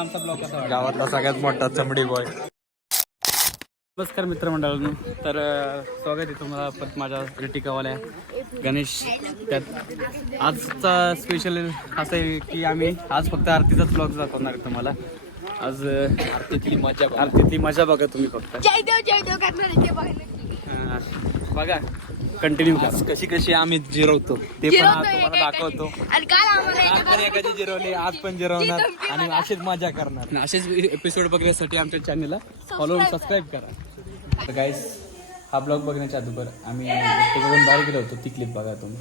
आमचा ब्लॉग कसा वाटला? गावातला सगळ्यात मोठा चमडी बॉय. नमस्कार मित्रमंडळांनो, तर स्वागत आहे तुम्हाला परत माझ्या रिटिकावाल्या गणेश. त्यात आजचा स्पेशल असं आहे की आम्ही आज फक्त आरतीचाच ब्लॉग दाखवणार आहे तुम्हाला. आज आरतीतली मजा बघा तुम्ही फक्त. बघा कंटिन्यू कशी कशी आम्ही जिरवतो ते पण आज तुम्हाला दाखवतो. आज एखादी जिरवली, आज पण जिरवणार आणि अशीच मजा करणार. असेच एपिसोड बघण्यासाठी आमच्या चॅनलला फॉलो आणि सबस्क्राईब करा. तर गाईस, हा ब्लॉग बघण्याच्या अगोदर आम्ही त्याच्याकडून बाहेर गेलो होतो, ती क्लिप बघा तुम्ही.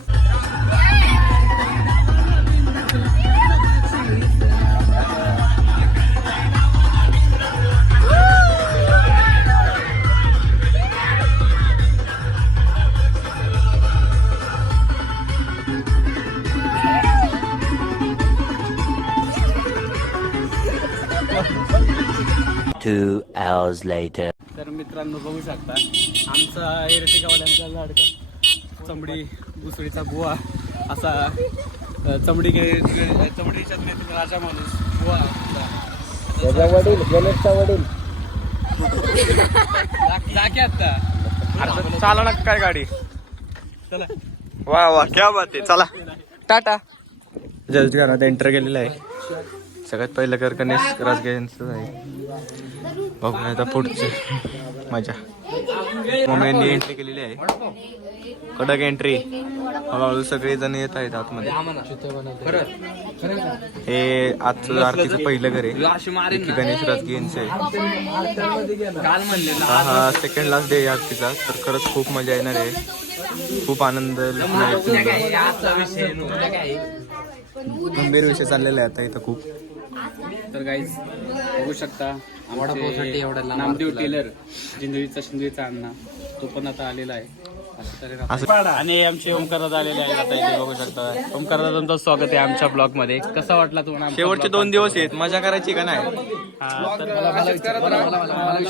Two hours later. तर मित्रांनो बघू शकता आमचा एरटिकावाल्यांचा लाडका चमडी घुसळीचा बुवा असा चमडीच्या दुनियेतील राजा माणूस बुवा. वडील गणेशचा वडील जागे आता चाला ना काय गाडी. चला वा वा क्या बात आहे. चला टाटा. जस्ट घरात एंटर केलेलं आहे. सगळ्यात पहिलं कर गणेश राजगे यांचं आहे. बघू आता पुढचे मजा. मम्मींनी एंट्री केलेली आहे, कडक एंट्री. हळूहळू सगळे जण येत आहेत आतमध्ये. हे आजचं आरतीचं पहिलं घर आहे की गणेश राजगे यांचं आहे. हा सेकंड लास्ट डे आरतीचा. तर खरंच खूप मजा येणार आहे, खूप आनंद लुटणार आहे. गंभीर विषय चाललेला आहे आता इथं खूप. तर गाईज बघू शकता नामदेव टेलर शिंदेचा अण्णा, तो पण आता आलेला आहे. आणि आमचे ओमकारदादा आलेले आहेत आता इथे बघू शकता. ओमकारदादा, तुमचं स्वागत आहे आमच्या ब्लॉग मध्ये. कसा वाटला तुम्हाला? शेवटचे 2 दिवस आहेत, मजा करायची का नाही?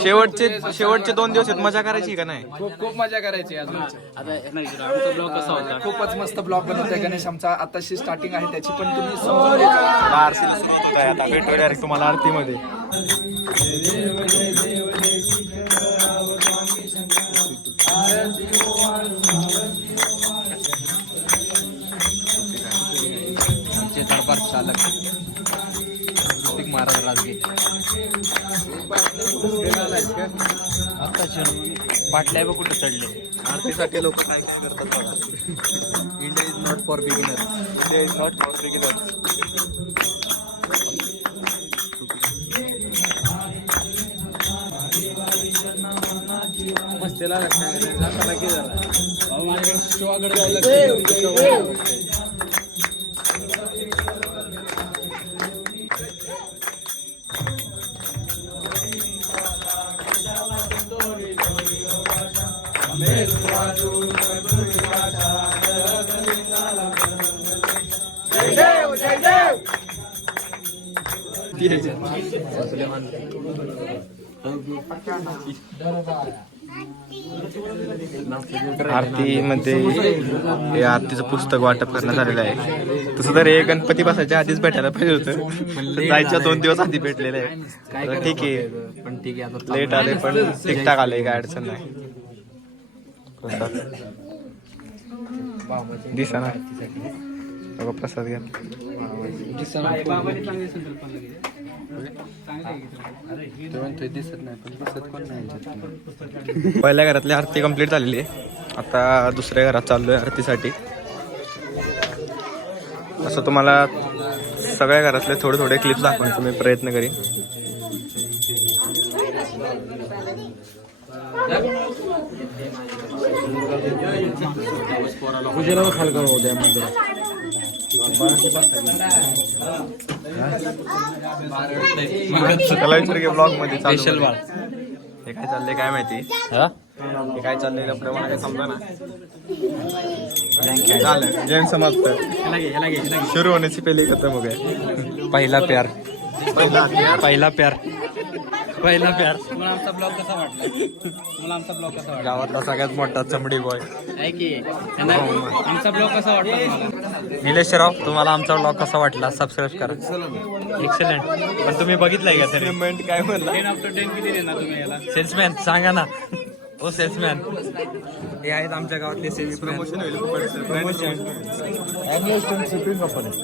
शेवटचे 2 दिवस आहेत, मजा करायची का नाही? खूप मजा करायची अजून. आता आमचा ब्लॉग कसा होता? खूपच मस्त ब्लॉग बनवतोय गणेश आमचा. आताशी स्टार्टिंग आहे त्याची, पण तुम्ही समजून घ्या. आता भेटूया डायरेक्ट तुम्हाला आरतीमध्ये. आमचे दरबार चालक ऋतिक महाराज राजगे. पाटल्या बघ कुठे चढले. आरतीसाठी लोक काय काय करतात. India is not for beginner. India is not for beginners. मस्त माझ्याकडे शिवाकडे जायला आरतीमध्ये हे आरतीचं पुस्तक वाटप करण्यात आलेलं आहे. तसं तर हे गणपती बसायच्या आधीच भेटायला पाहिजे होतं, जायच्या 2 दिवस आधी भेटलेलं आहे. ठीक आहे, पण ठीक आहे. आता लेट आले पण ठीकठाक आले, काय अडचण नाही. प्रसाद दिसा ना, प्रसाद घ्या. दिसत नाही पण दिसत पण नाही. पहिल्या घरातली आरती कंप्लीट झालेली आहे. आता दुसऱ्या घरात चाललोय आरतीसाठी. असं तुम्हाला सगळ्या घरातले थोडे थोडे क्लिप्स दाखवण्याचा मी प्रयत्न करीन. त्याला विचार की ब्लॉग मध्ये स्पेशल बाळ हे काय चाललंय काय माहिती. हे काय चाललंय प्रमाणे काय समजा ना. चालेल, जैन समाप्त. सुरू होण्याची पहिले खतम हो गए. पहिला प्यार. पहिला प्यार. मला आमचा ब्लॉग कसा वाटला? गावातला सगळ्यात मोठा चमडी बॉय आहे की आमचा ब्लॉग कसा वाटला? निलेश राव, तुम्हाला आमचा ब्लॉग कसा वाटला? सबस्क्राईब करा. एक्सलंट. पण तुम्ही बघितलंय का तरी पेमेंट काय म्हणला? 10 आफ्टर 10 किती देणार तुम्ही याला? सेल्समॅन सांगा ना. ओ सेल्समॅन. हे आहेत आमच्या गावातले सेल्समॅन. प्रमोशन होईल.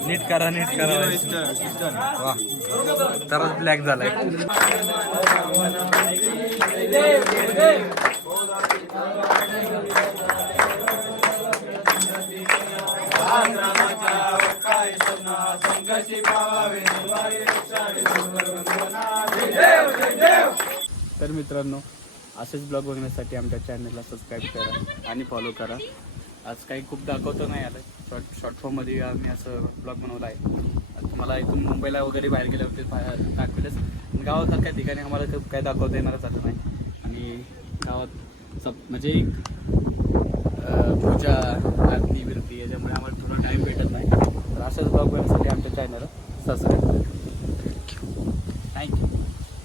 नीट करा नीट करा. वा तरच ब्लॅक झालाय. तर मित्रांनो, असेच ब्लॉग बघण्यासाठी आमच्या चॅनलला सबस्क्राईब करा आणि फॉलो करा. आज काही खूप दाखवतो नाही आलं. शॉर्ट फॉर्ममध्ये आम्ही असं ब्लॉग बनवला आहे. तुम्हाला इथून मुंबईला वगैरे बाहेर गेल्यावरती दाखवेलच. गावासारख्या ठिकाणी आम्हाला काय दाखवता येणारच आता नाही. आणि गावात म्हणजे पूजा आरती बिरती याच्यामुळे आम्हाला थोडा टाईम भेटत नाही. तर असंच ब्लॉग बघण्यासाठी आमच्या चॅनलला सबस्क्राईब करा. थँक्यू.